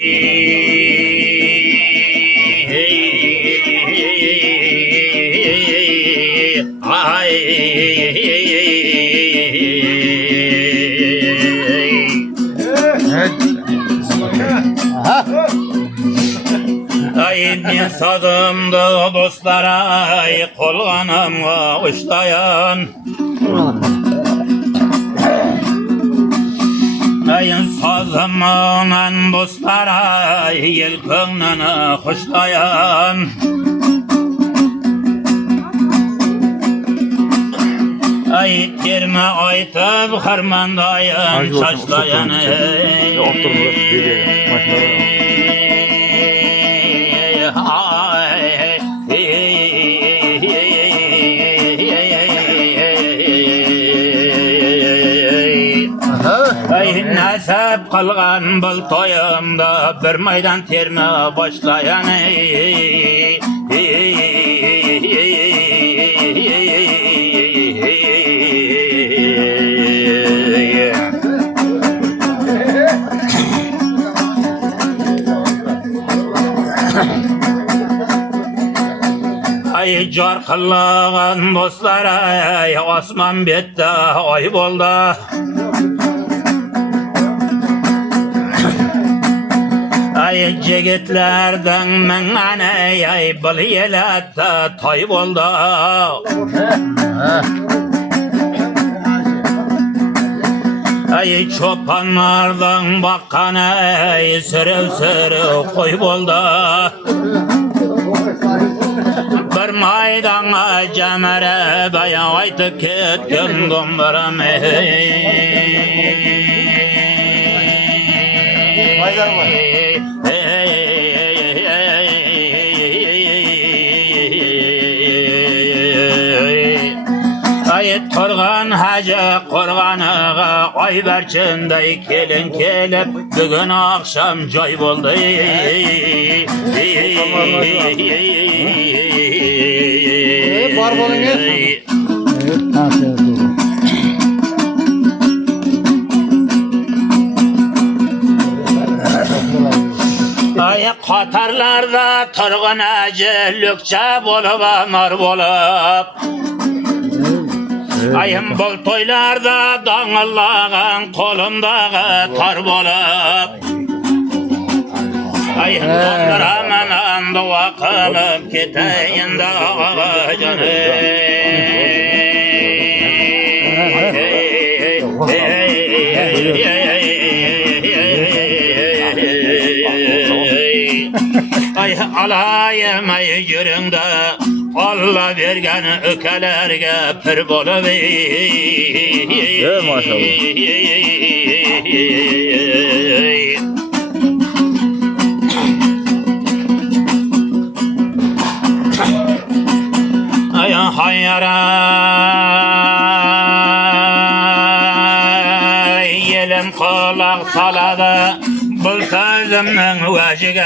Ben sazımda dostlara kolganımla uçlayan Ayın sazımla dostlara yelkönünü hoşlayan Ay terme aytıp harmandayın şaşlayan Nasip kılgan bul toyumda bir maydan terme başlayan Ay jar kılgan dostlara ay osman bette ay bolda Ay jigitlerden mengane ay bıl yelette tay bolda Ay çopanlardan bakkan ay sürü koy bolda Bir maydana cemere bayağı aytıp ketken dombaram Ay torgan hacı korganıga ay berçinday kelin kelip bugün akşam joy boldu Var bolun ya. Ay qatarlarda turgan hacı lükçe bolup anar bolup Ayım bol toylarda dağıllağın kolumdağı tar bolup Ayım donduraman dua kılıp keteyin dağı canı Ay alayım ay yürüngde Allah vergen ökelerge pir bolup Ay hayyara yelim kulak saladı bu sözümün vecige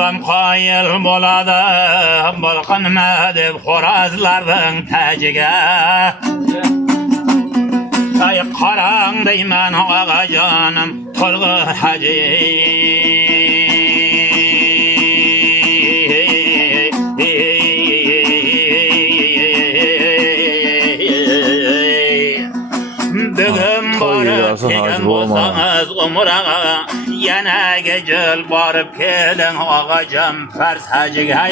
Adam qayıl boladı bulqınma deb xorazlardan tajiga Ay qarang deyman ağa canım tolg'u hacı Bugün barıp kelin bolsanız umrağa Yana gecel barıp kelin ağacım fers hacıga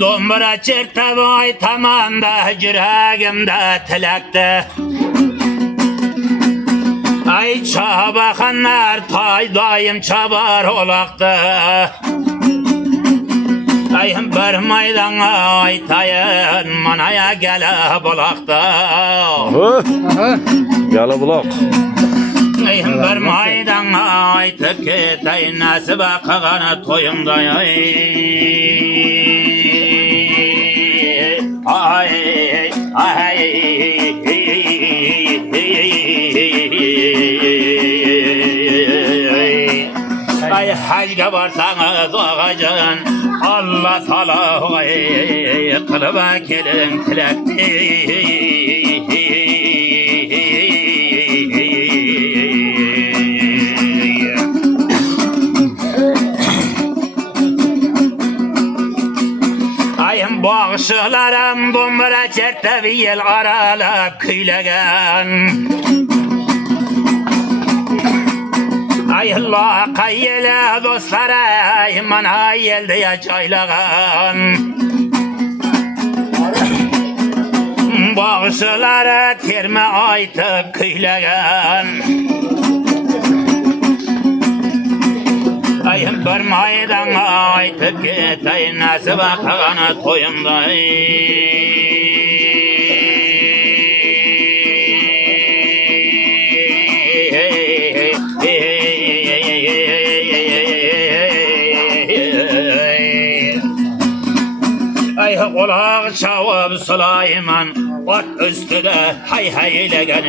Dombra çertep ay tamanda yüreğimde tilekti Ay çabakanlar tay dayım çabar olaktı Ay bir maydana aytayın manaya gele bulakta Gele bulak Ay bir maydana aytıp ketay nasibe kılgana toyumda Ay Ay hacga varsanız ağacın Allah Teala kılıp gelin tilekti. Ayım bağışlarım dombra çerte bir yel aralap küylegen. Ay Allah kayyele dostlara imana yelde yaşaylagan. Bağışlara terme aytıp küylegen. Ayım bir maydan aytıp ketay nasip akağına toyumday. Ay kulak çavub Süleyman at üstüde hay haylegan.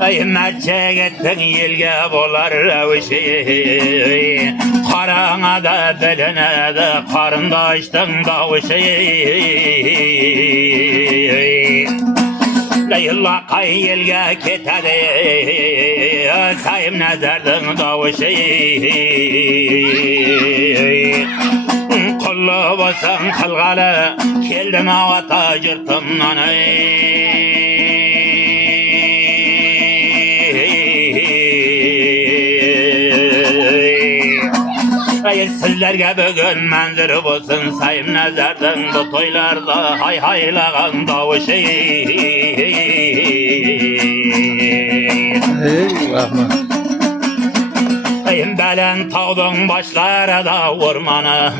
Ay merçegetten yelge bolar revşi, karana da beline de karındaştın davuşi. Leyla kay yelge ketedi, sayım nezerdin davuşi. Kullu basın kılgalı, keldim avata cırtımdan. Ay sizlerge bugün manzır olsun sayım nazardan bu toylarda hay haylagan davuşi. Eyvallah. Ayım belen tağdın başlara da vurmanı.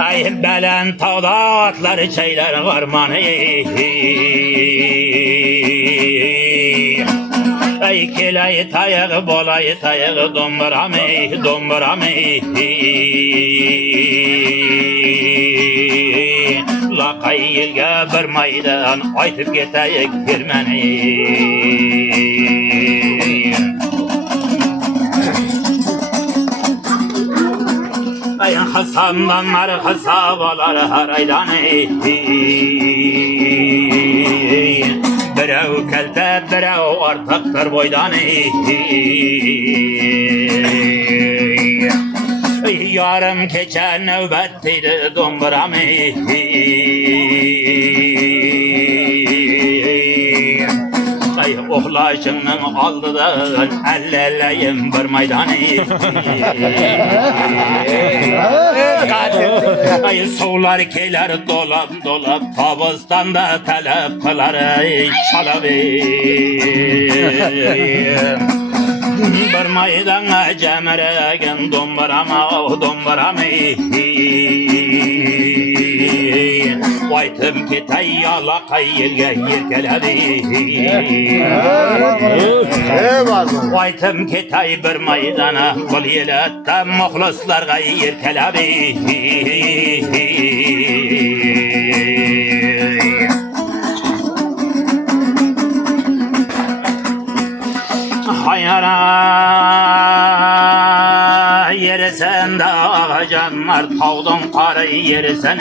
Ayım belen tağda atları çeyler varmanı. Ay kelay tayağı bolay tayağı dombrami dombrami. La kayılga bir maydan aytıp getayık girmeni. Ay Hasan'dan hasabalar haraydan. Birev kelte birev artaktır boydan. Yarım keçen nöbetteydi dombrami. Ay ohlaşının aldıdan elleleyim bir maydanı. Ay soğlar keler dolap dolap tabustan da talep kılar çalabı. Bir maydana cemeregen dombrama dombrami. Vaytım ketay yala kayılge yerkeledi. Vaytım ketay bir maydana kol yelettem muhlislarga yerkeledi. Hayara yersen de ağacanlar tağdın karı yersen.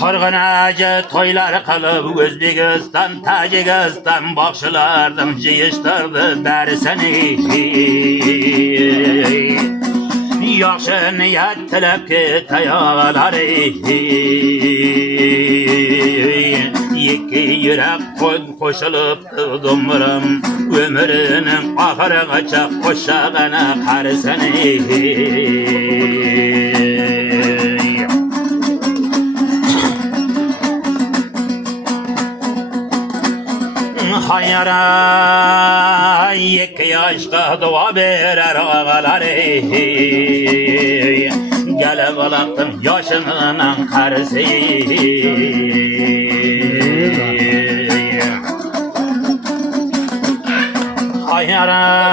Torgun ağacı toylar kılıp Özbekistan, Tacikistan bakşılardım cıyıştırdı derseni. Yaxşı niyet tilep ki tayağları. İki yürek koşulup dumrum ömrünün ahırı kaçak koşağına karısını. Hayara iki yaşta dua verer ağalar gele balaktım yaşının karısı Hayara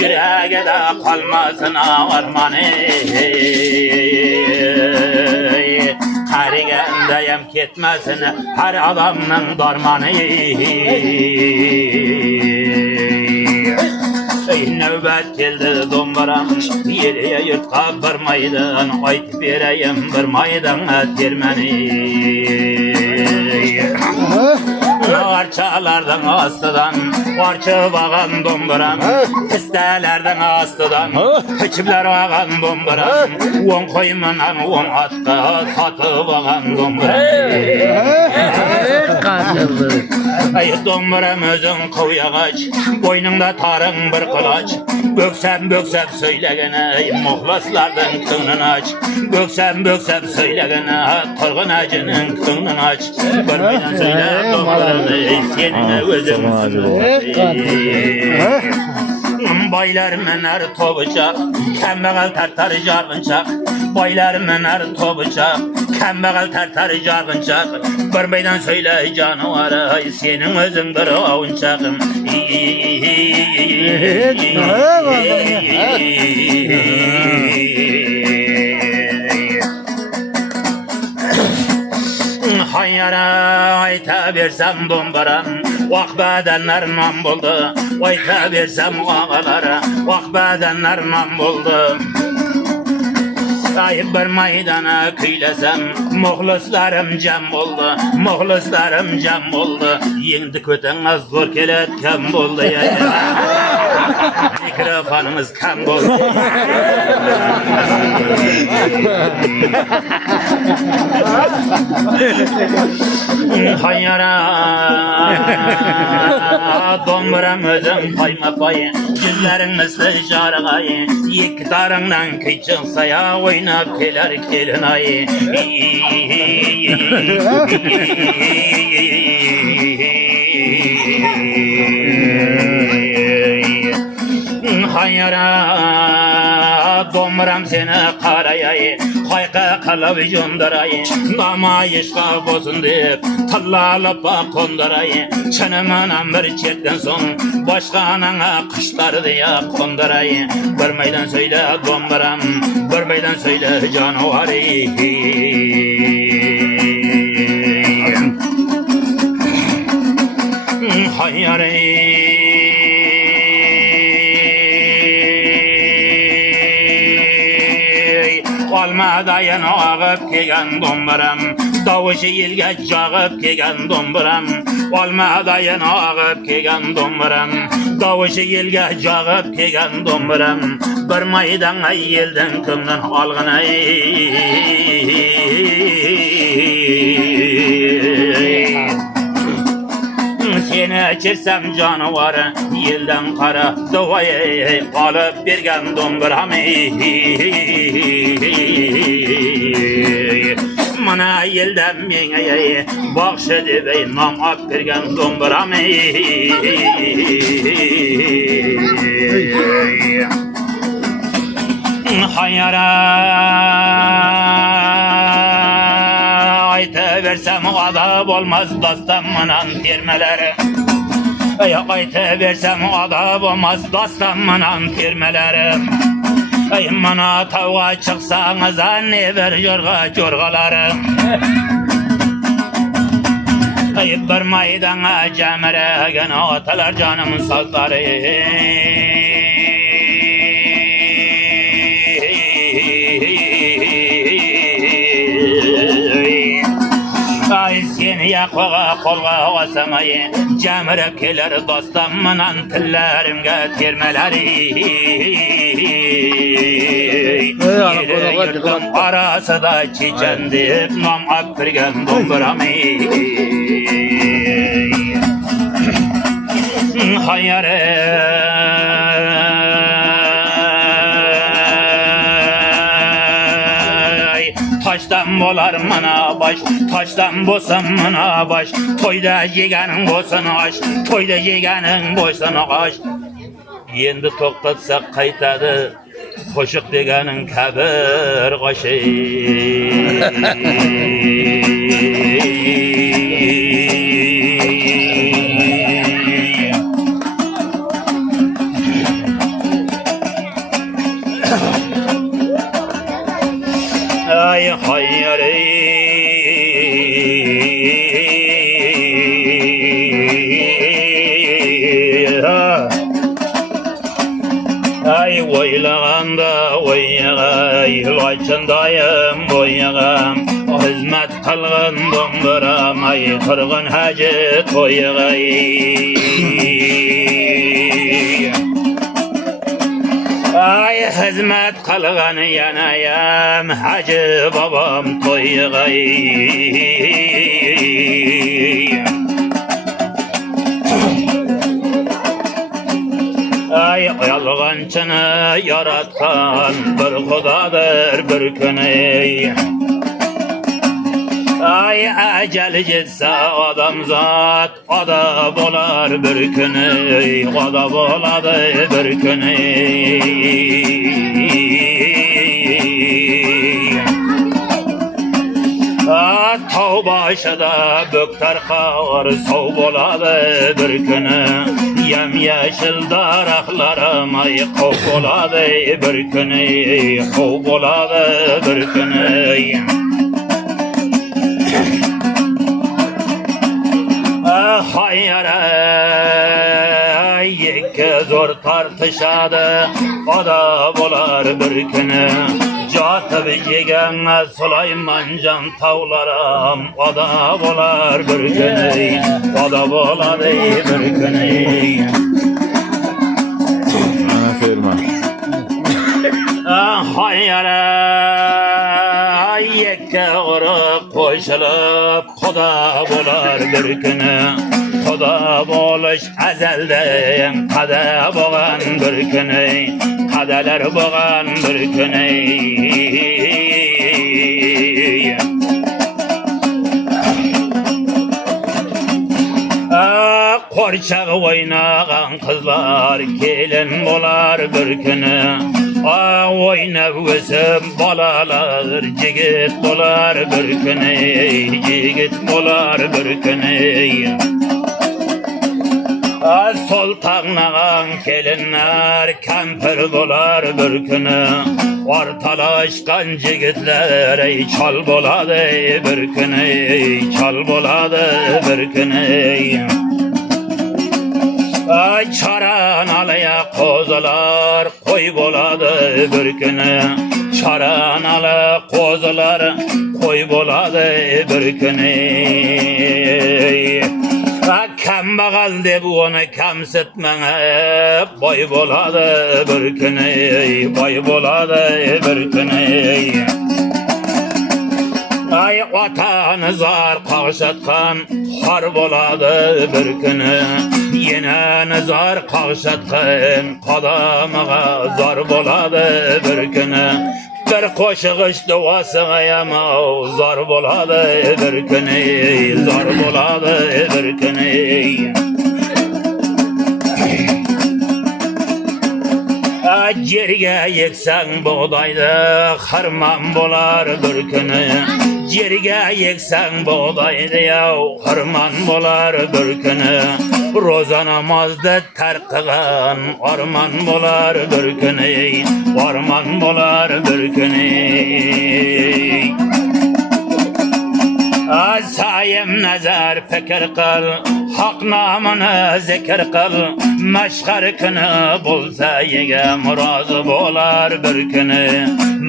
yüreğe de kalmasın armanı Karigendeyim ketmesin her adamın darmanı Növbet geldi dombaram Yeriye yurtka bir maydan Ayt vereyim bir maydan termeni Arçalardan astıdan Arçı bağan dombaram Pistelerden astıdan Hıçıplar bağan dombaram On koymanan on atka Satı bağan dombaram Ay dombaram özün koyagaç Boynunda tarın bir kılaç Böksem böksem söylegene Muhlaslardan kınını aç Böksem söylegene Tırgın acının kınını aç Bir meydan söyle dombaram Senin özün Baylar mener tobucak Kembeğel tartar jargınçak Baylar mener tobucak Kembeğel tartar jargınçak Bir meydan söyle canavara Senin özündür avunçakım Hayara ayta versem dombaram Vak bedenler nam buldu Ayta versem ağalara Vak bedenler nam buldu Ayıp bir maydana küylesem Muhlislarım cem oldu Muhlislarım cem oldu Yendi köten az zor keletken buldu Mikrofonumuz kam buldu Hayara Dombaram özüm payma payı Yüzlerin misli jargayı Yektarından kıçın saya Oynap keler kelin ayı Hayara Dombaram seni karayayı Hayka kalıp jundarayı Namayışka bozun deyip Tallalıp kondarayı Çınımın bir çetten son Başka anana kışlar diye kondarayı Bir meydan söyle dombaram Bir meydan söyle canavarı Hayyarı Olmadayan ağıp kegen dombaram Davuşu yilge cağıp kegen dombaram Olmadayan ağıp kegen dombaram Davuşu yilge cağıp kegen dombaram Bir maydan ay yelden kımdan algın Seni içirsem canavarı Yelden kara doğayı Alıp bergen dombaram Mana yelden mengeye Bakşı debey nam ap bergen dombaram Hayara Ayta versem adab olmaz Dastanmanan termeleri Ayta versem adab olmaz Dastanmanan termeleri Mana tavga çıksanız ne ver yorgaları Bir maydana cemre gene atalar canımın sazları Ay seni yakığa kolga osamayı Cemre keler dostamınan tillerimge termeleri Yere yırdım arası da çiçendip Nam akkırgen domburamı Hayare taştan bol olar mana baş, taşdan bolsun mana baş, toyda yeganing bolsun aş, toyda yeganing bolsun aş. Endi to'xtatsak qaytadi qo'shiq deganing kabir qo'shi. Ay hayyare ay oylaganda oygay loychandayım boygam hizmet qilgin do'mbiram ay qirg'in haji to'ygay ay hizmet qilgin yanayam haji babam to'ygay ay yalğançını yaratkan bir xudadır bir kuni ay ajal yetse odamzod oda bo'lar bir kuni oda bo'ladi bir kuni tog' boshida bo'ktar qor sov bo'ladi bir kuni yam-yashil daraxtlarim ay qov bo'ladi bir kuni qov bo'ladi bir kuni hayyara ikki zo'r tortishadi oda bo'lar bir kuni jotib yegan Sulaymonjon tavlarim oda bo'lar bir kuni oda bo'ladi bir kuni ana ferma hayyara ikki urug' qo'shilib xudo bo'lar bir kuni xudo bo'lish azaldan qada bo'lgan bir kuni qadalar bo'lgan bir kuni qo'rchaq o'ynagan qizlar kelin bo'lar bir kuni o'ynab o'sib bolalar yigit bo'lar bir kuni yigit bo'lar bir kuni sol tag'nagan kelinlar kampir bo'lar bir kuni ortalashgan yigitlar ey chol bo'ladi bir kuni chol bo'ladi bir kuni charan alaya qo'zilar qo'y bo'ladi bir kuni charan ala qo'zilar qo'y bo'ladi bir kuni kambag'al deb uni kamsitmang boy bo'ladi bir kuni boy bo'ladi bir kuni ay otani zor qaqshatgan xor bo'ladi bir kuni yenani zor qaqshatgan qadamiga zor bo'ladi bir kuni bir qo'shig'ish duosiga zor bo'ladi bir kuni zor bo'ladi bir kuni yerga yeksang bug'doyni xirmon bo'lar bir kuni yerga yeksang bug'doyni xirmon bo'lar bir kuni ro'za namozda tarqigan ormon bo'lar bir kuni ormon bo'lar bir kuni sayim nazar fikr qil haq nomini zikr qil mashhar kuni bo'lsa yegam rozi bo'lar bir kuni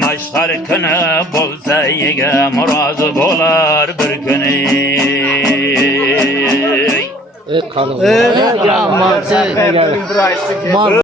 mashhar kuni bo'lsa yegam rozi bo'lar bir kuni Kalın.